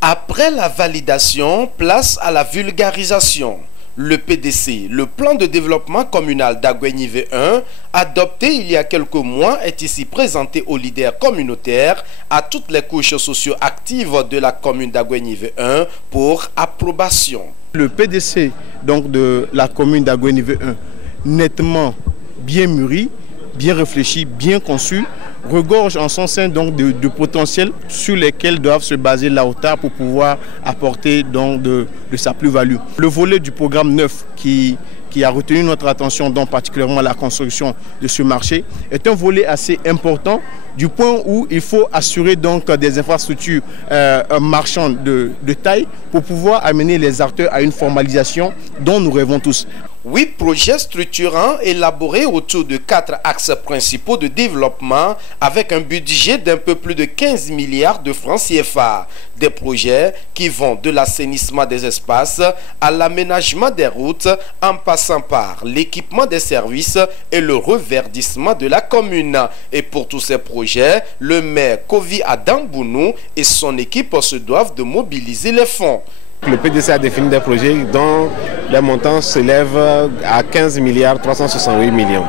Après la validation, place à la vulgarisation. Le PDC, le plan de développement communal d'Aguenive 1, adopté il y a quelques mois, est ici présenté aux leaders communautaires, à toutes les couches socio-actives de la commune d'Aguenive 1 pour approbation. Le PDC donc, de la commune d'Aguenive 1, nettement bien mûri, bien réfléchi, bien conçu, regorge en son sein donc de potentiel sur lesquels doivent se baser l'AOTA pour pouvoir apporter donc de sa plus-value. Le volet du programme 9 qui a retenu notre attention, donc particulièrement la construction de ce marché, est un volet assez important du point où il faut assurer donc des infrastructures marchandes de taille pour pouvoir amener les acteurs à une formalisation dont nous rêvons tous. 8 projets structurants élaborés autour de 4 axes principaux de développement avec un budget d'un peu plus de 15 milliards de francs CFA. Des projets qui vont de l'assainissement des espaces à l'aménagement des routes en passant par l'équipement des services et le reverdissement de la commune. Et pour tous ces projets, le maire Kovi Adambounou et son équipe se doivent de mobiliser les fonds. Le PDC a défini des projets dont les montants s'élèvent à 15 milliards 368 millions.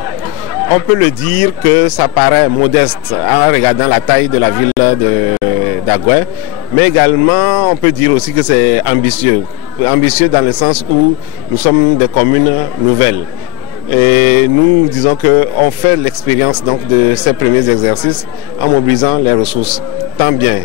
On peut le dire que ça paraît modeste en regardant la taille de la ville d'Agué, mais également on peut dire aussi que c'est ambitieux. Ambitieux dans le sens où nous sommes des communes nouvelles. Et nous disons qu'on fait l'expérience de ces premiers exercices en mobilisant les ressources, tant bien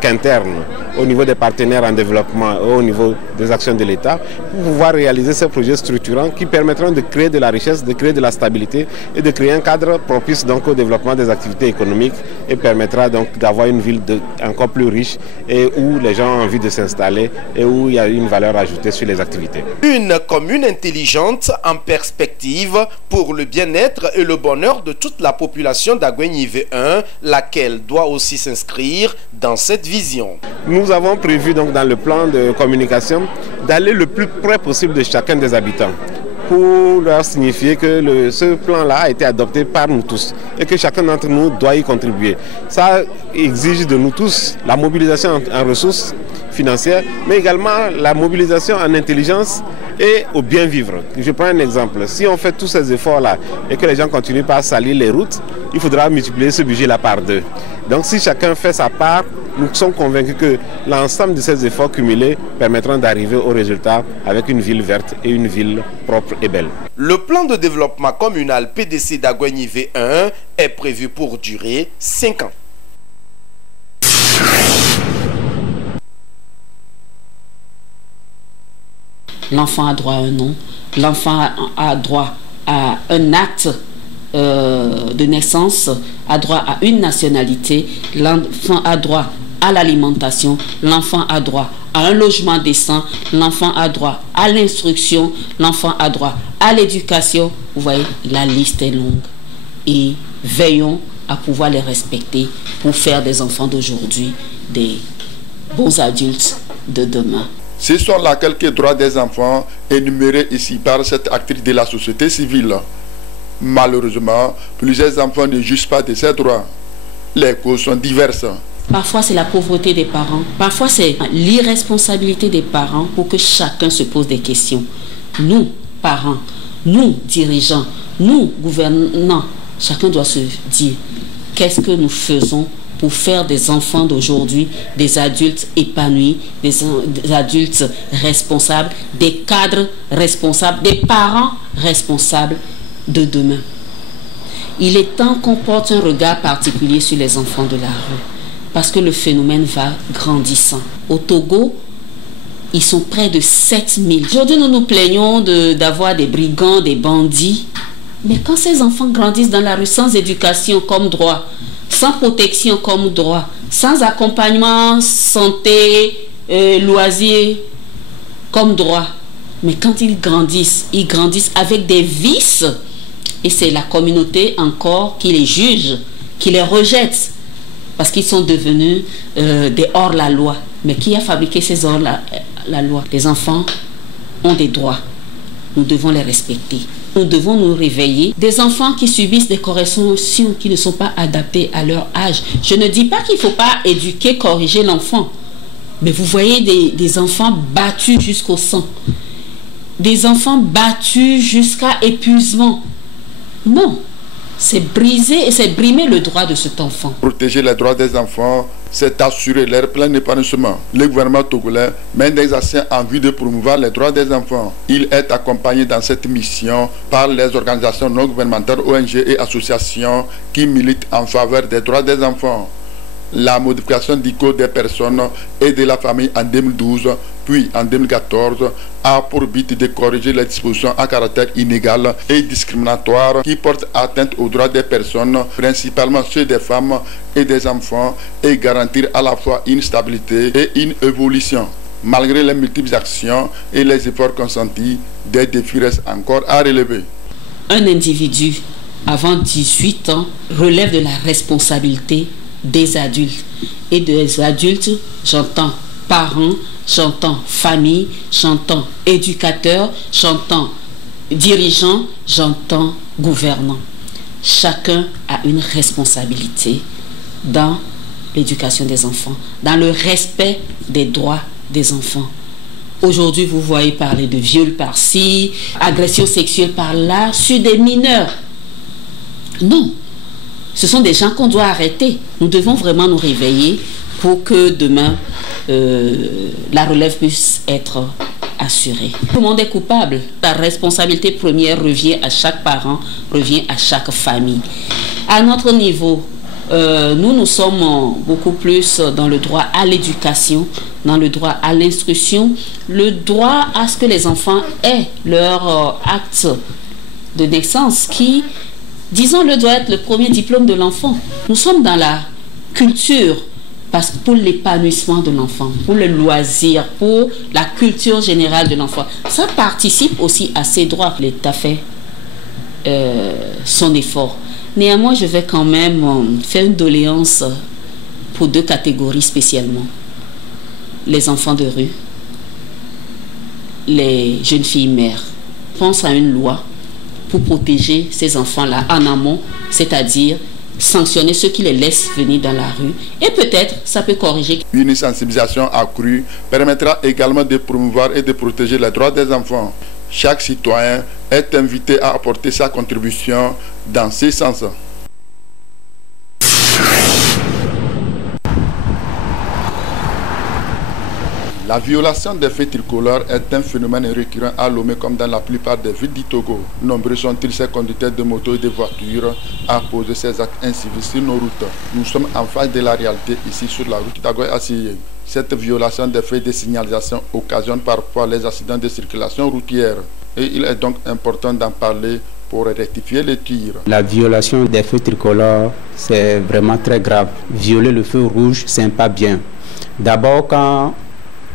qu'internes, au niveau des partenaires en développement, au niveau des actions de l'État, pour pouvoir réaliser ces projets structurants qui permettront de créer de la richesse, de créer de la stabilité et de créer un cadre propice donc au développement des activités économiques et permettra donc d'avoir une ville encore plus riche et où les gens ont envie de s'installer et où il y a une valeur ajoutée sur les activités. Une commune intelligente en perspective pour le bien-être et le bonheur de toute la population d'Aguenive 1, laquelle doit aussi s'inscrire dans cette vision. Nous avons prévu donc dans le plan de communication d'aller le plus près possible de chacun des habitants pour leur signifier que ce plan-là a été adopté par nous tous et que chacun d'entre nous doit y contribuer. Ça exige de nous tous la mobilisation en ressources financières, mais également la mobilisation en intelligence et au bien vivre. Je prends un exemple. Si on fait tous ces efforts-là et que les gens continuent par salir les routes, il faudra multiplier ce budget-là par 2. Donc si chacun fait sa part, nous sommes convaincus que l'ensemble de ces efforts cumulés permettront d'arriver au résultat avec une ville verte et une ville propre et belle. Le plan de développement communal PDC d'Aguenive 1 est prévu pour durer 5 ans. L'enfant a droit à un nom, l'enfant a droit à un acte de naissance, a droit à une nationalité, l'enfant a droit à l'alimentation, l'enfant a droit à un logement décent, l'enfant a droit à l'instruction, l'enfant a droit à l'éducation. Vous voyez, la liste est longue. Et veillons à pouvoir les respecter pour faire des enfants d'aujourd'hui des bons adultes de demain. Ce sont là quelques droits des enfants énumérés ici par cette actrice de la société civile. Malheureusement, plusieurs enfants ne jugent pas de ces droits. Les causes sont diverses. Parfois, c'est la pauvreté des parents. Parfois, c'est l'irresponsabilité des parents pour que chacun se pose des questions. Nous, parents, nous, dirigeants, nous, gouvernants, chacun doit se dire qu'est-ce que nous faisons pour faire des enfants d'aujourd'hui des adultes épanouis, des adultes responsables, des cadres responsables, des parents responsables de demain. Il est temps qu'on porte un regard particulier sur les enfants de la rue parce que le phénomène va grandissant. Au Togo, ils sont près de 7000. Aujourd'hui, nous nous plaignons d'avoir des brigands, des bandits. Mais quand ces enfants grandissent dans la rue sans éducation comme droit, sans protection comme droit, sans accompagnement, santé, loisirs comme droit. Mais quand ils grandissent avec des vices. Et c'est la communauté encore qui les juge, qui les rejette. Parce qu'ils sont devenus des hors-la-loi. Mais qui a fabriqué ces hors-la-loi? Les enfants ont des droits. Nous devons les respecter. Nous devons nous réveiller. Des enfants qui subissent des corrections qui ne sont pas adaptées à leur âge. Je ne dis pas qu'il ne faut pas éduquer, corriger l'enfant. Mais vous voyez des enfants battus jusqu'au sang. Des enfants battus jusqu'à épuisement. Non, c'est briser et c'est brimer le droit de cet enfant. Protéger les droits des enfants, c'est assurer leur plein épanouissement. Le gouvernement togolais mène des actions en vue de promouvoir les droits des enfants. Il est accompagné dans cette mission par les organisations non gouvernementales, ONG et associations qui militent en faveur des droits des enfants. La modification du Code des personnes et de la famille en 2012, puis en 2014, a pour but de corriger les dispositions à caractère inégal et discriminatoire qui portent atteinte aux droits des personnes, principalement ceux des femmes et des enfants, et garantir à la fois une stabilité et une évolution. Malgré les multiples actions et les efforts consentis, des défis restent encore à relever. Un individu avant 18 ans relève de la responsabilité des adultes. Et des adultes, j'entends parents, j'entends famille, j'entends éducateurs, j'entends dirigeants, j'entends gouvernants. Chacun a une responsabilité dans l'éducation des enfants, dans le respect des droits des enfants. Aujourd'hui, vous voyez parler de viol par-ci, agression sexuelle par-là, sur des mineurs. Non. Ce sont des gens qu'on doit arrêter. Nous devons vraiment nous réveiller pour que demain, la relève puisse être assurée. Tout le monde est coupable. La responsabilité première revient à chaque parent, revient à chaque famille. À notre niveau, nous sommes beaucoup plus dans le droit à l'éducation, dans le droit à l'instruction, le droit à ce que les enfants aient leur acte de naissance qui, disons-le, doit être le premier diplôme de l'enfant. Nous sommes dans la culture parce que pour l'épanouissement de l'enfant, pour le loisir, pour la culture générale de l'enfant. Ça participe aussi à ses droits. L'État fait son effort. Néanmoins, je vais quand même faire une doléance pour deux catégories spécialement. Les enfants de rue, les jeunes filles mères. Je pense à une loi pour protéger ces enfants-là en amont, c'est-à-dire sanctionner ceux qui les laissent venir dans la rue. Et peut-être, ça peut corriger. Une sensibilisation accrue permettra également de promouvoir et de protéger les droits des enfants. Chaque citoyen est invité à apporter sa contribution dans ce sens. La violation des faits tricolores est un phénomène récurrent à Lomé comme dans la plupart des villes du Togo. Nombreux sont-ils ces conducteurs de motos et de voitures à poser ces actes incivils sur nos routes. Nous sommes en face de la réalité ici sur la route d'Agoy-Assiyé. Cette violation des faits de signalisation occasionne parfois les accidents de circulation routière. Et il est donc important d'en parler pour rectifier les tirs. La violation des feux tricolores, c'est vraiment très grave. Violer le feu rouge, c'est pas bien. D'abord, quand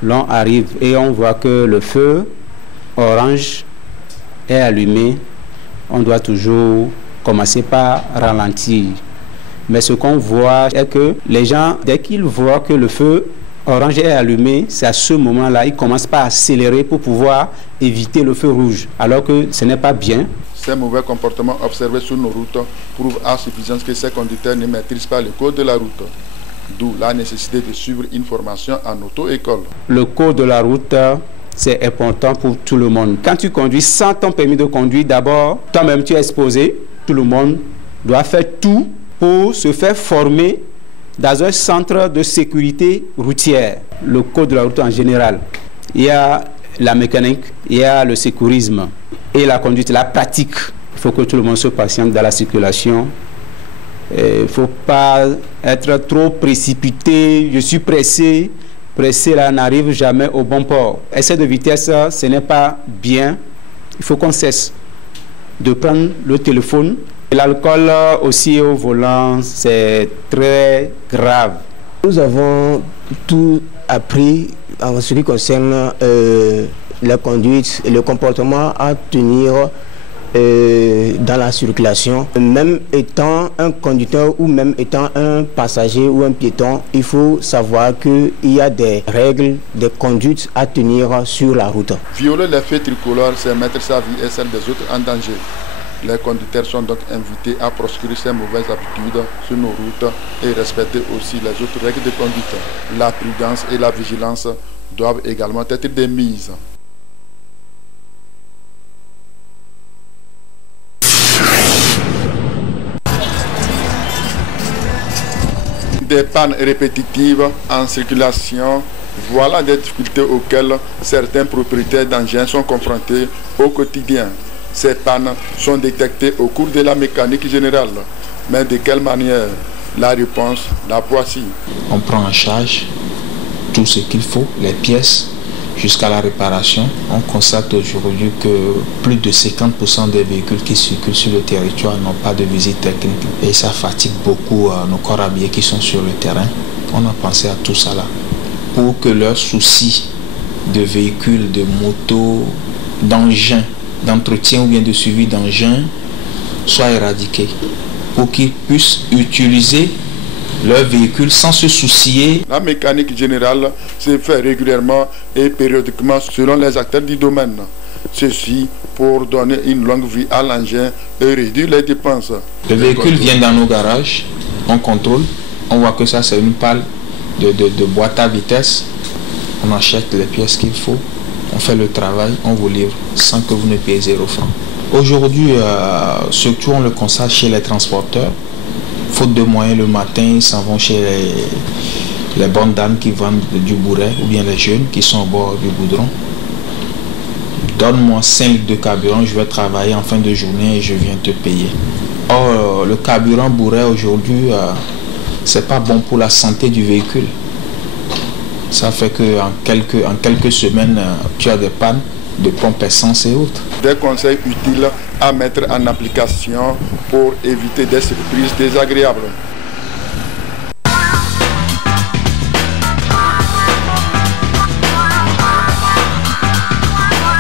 l'on arrive et on voit que le feu orange est allumé, on doit toujours commencer par ralentir. Mais ce qu'on voit est que les gens, dès qu'ils voient que le feu orange est allumé, c'est à ce moment-là, ils commencent par accélérer pour pouvoir éviter le feu rouge, alors que ce n'est pas bien. Ces mauvais comportements observés sur nos routes prouvent à suffisance que ces conducteurs ne maîtrisent pas le code de la route. D'où la nécessité de suivre une formation en auto-école. Le code de la route, c'est important pour tout le monde. Quand tu conduis sans ton permis de conduire, d'abord, toi-même tu es exposé. Tout le monde doit faire tout pour se faire former dans un centre de sécurité routière. Le code de la route en général. Il y a la mécanique, il y a le sécurisme et la conduite, la pratique. Il faut que tout le monde se patiente dans la circulation. Il ne faut pas être trop précipité, je suis pressé. Pressé là n'arrive jamais au bon port. Excès de vitesse, ce n'est pas bien. Il faut qu'on cesse de prendre le téléphone. L'alcool aussi au volant, c'est très grave. Nous avons tout appris en ce qui concerne la conduite et le comportement à tenir dans la circulation. Même étant un conducteur ou même étant un passager ou un piéton, il faut savoir qu'il y a des règles, des conduites à tenir sur la route. Violer les feux tricolores, c'est mettre sa vie et celle des autres en danger. Les conducteurs sont donc invités à proscrire ces mauvaises habitudes sur nos routes et respecter aussi les autres règles de conduite. La prudence et la vigilance doivent également être des mises. Des pannes répétitives en circulation, voilà des difficultés auxquelles certains propriétaires d'engins sont confrontés au quotidien. Ces pannes sont détectées au cours de la mécanique générale. Mais de quelle manière? La réponse, la voici. On prend en charge tout ce qu'il faut, les pièces, jusqu'à la réparation. On constate aujourd'hui que plus de 50% des véhicules qui circulent sur le territoire n'ont pas de visite technique. Et ça fatigue beaucoup nos corps habillés qui sont sur le terrain. On a pensé à tout ça là. Pour que leurs soucis de véhicules, de motos, d'engins, d'entretien ou bien de suivi d'engins soient éradiqués. Pour qu'ils puissent utiliser leur véhicule sans se soucier. La mécanique générale se fait régulièrement et périodiquement selon les acteurs du domaine. Ceci pour donner une longue vie à l'engin et réduire les dépenses. Le véhicule vient dans nos garages, on contrôle, on voit que ça c'est une pale de boîte à vitesse. On achète les pièces qu'il faut, on fait le travail, on vous livre sans que vous ne payez 0 francs. Aujourd'hui, surtout on le constate chez les transporteurs. Faute de moyens le matin, ils s'en vont chez les bonnes dames qui vendent du bourret ou bien les jeunes qui sont au bord du goudron. Donne-moi 5 litres de carburant, je vais travailler en fin de journée et je viens te payer. Or, le carburant bourret aujourd'hui, c'est pas bon pour la santé du véhicule. Ça fait qu'en quelques semaines, tu as des pannes de pompe essence et autres. Des conseils utiles à mettre en application pour éviter des surprises désagréables.